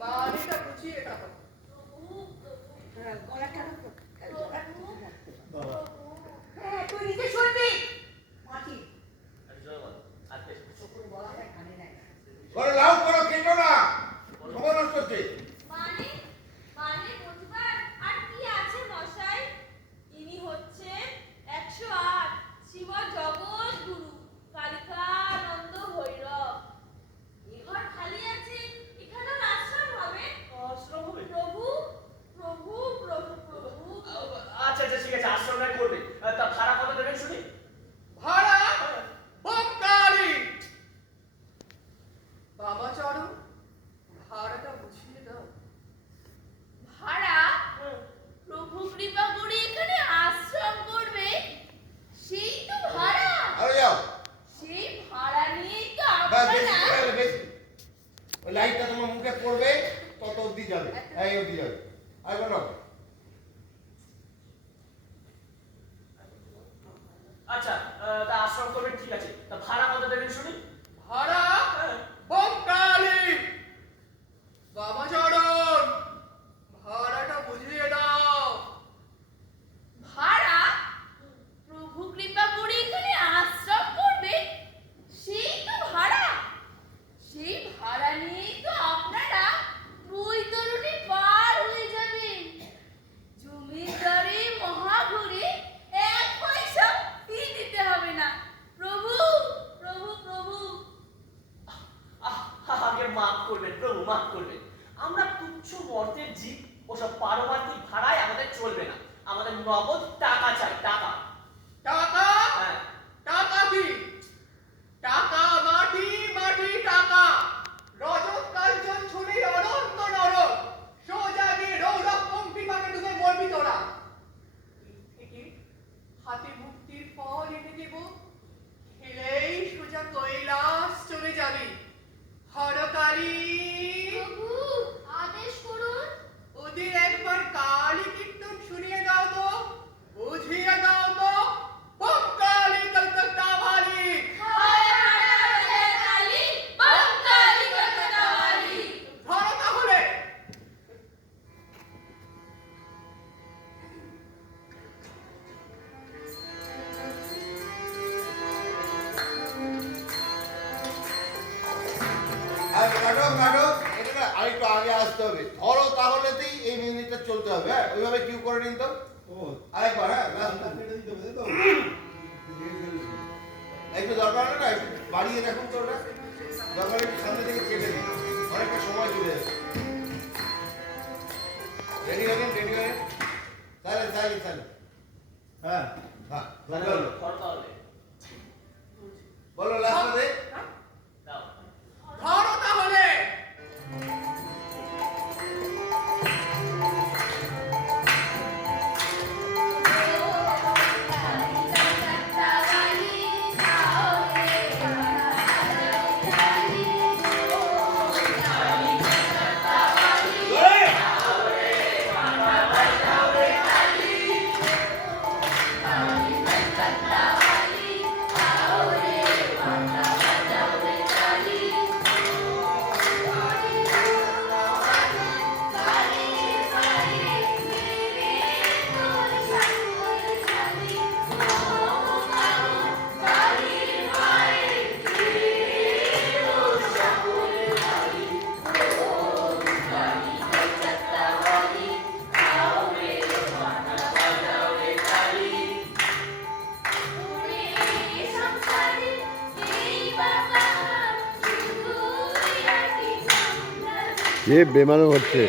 মানেটা বুঝিয়ে দাও। হ্যাঁ, তুই নিজে শুনবি। মাটি বলা হয় কানে নাই। বড় লাউ করো, কেটো না, সময় নষ্ট হচ্ছে। মানে মানে বুঝবার আর কি আছে মশাই? ইনি হচ্ছেন 108 শ্রীমৎ জগৎগুরু কালিকানন্দ ভৈরব। এ ঘর খালি আছে, এখানে আশ্রম হবে। আশ্রম হবে? প্রভু প্রভু প্রভু প্রভু। আচ্ছা আচ্ছা ঠিক আছে, আশ্রমটাই করবে। তা ভাড়া কত দেবেন শুনি? ভাড়া বঙ্গালী। বামাচরণ, ভাড়াটা বুঝিয়ে দাও। ভাড়া? প্রভু কৃপা করে এখানে আশ্রম করবে, সেই তো ভাড়া। আরে যাও, সেই ভাড়া নিয়ে তো বাস বেশি আপনারা করে বেশি। ওই লাইটটা তোমার মুখে পড়বে, তত অবধি যাবে, এই অবধি যাবে। আর বলো। আচ্ছা, তা আশ্রম করবেন ঠিক আছে, তা ভাড়া কত দেবেন শুনি? ভাড়া বঙ্গালী। বামাচরণ, ভাড়াটা বুঝিয়ে দাও। ভাড়া? প্রভু কৃপা করে এখানে আশ্রম করবে, সেই তো ভাড়া। সেই ভাড়া নিয়েই তো আপনারা বৈতরণী পার হয়ে যাবেন। জমিদারি মহাঘুরে 1 পয়সা ফি দিতে হবে না। প্রভু প্রভু প্রভু। আগে মাফ করবেন প্রভু, মাফ করবেন। আমরা তুচ্ছ মর্তের জীব, ওসব পারমার্থিক ভাড়ায় আমাদের চলবে না। আমাদের নগদ টাকা চাই, টাকা। টাকা? হ্যাঁ। টাকা কি? টাকা মাটি, মাটি টাকা। রজত কাঞ্চন ছুরি অনন্ত নরক। সোজা গিয়ে রৌরব পঙ্ক্তি পাকে ঢুকে মরবি তোরা। কি? হাতে মুক্তির ফল এনে দেব, খেলেই সোজা কৈলাস চলে যাবি। হরকালী, প্রভু আদেশ করুন। ওদের একবার কালী কীর্তন শুনিয়ে দাও তো, বুঝিয়ে দাও তো। বঙ্গালী কলকাতা বালি। হায় হায় হায় কালী, বঙ্গালী কলকাতা বালি। ধরো তাহলে। আর নাটক নাটক, এটা না আরেকটু আগে আসতে হবে। ধরো তাহলেতেই এই মিউজিকটা চলতে হবে। হ্যাঁ, ওইভাবে কিউ করে নিন তো। আরেকবার, হ্যাঁ একটু দরকার হলে না একটু বাড়িয়ে রাখুন তো ওটা। দরকার একটু সামনে থেকে কেটে দিন, অনেকটা সময় চলে যাবে। রেডি হলেন, রেডি হলেন। Silent silent silent. হ্যাঁ হ্যাঁ, ধর তাহলে। বলো লাস্ট দে। দাও। ধরো তাহলে। ये बेमानो हচ্ছে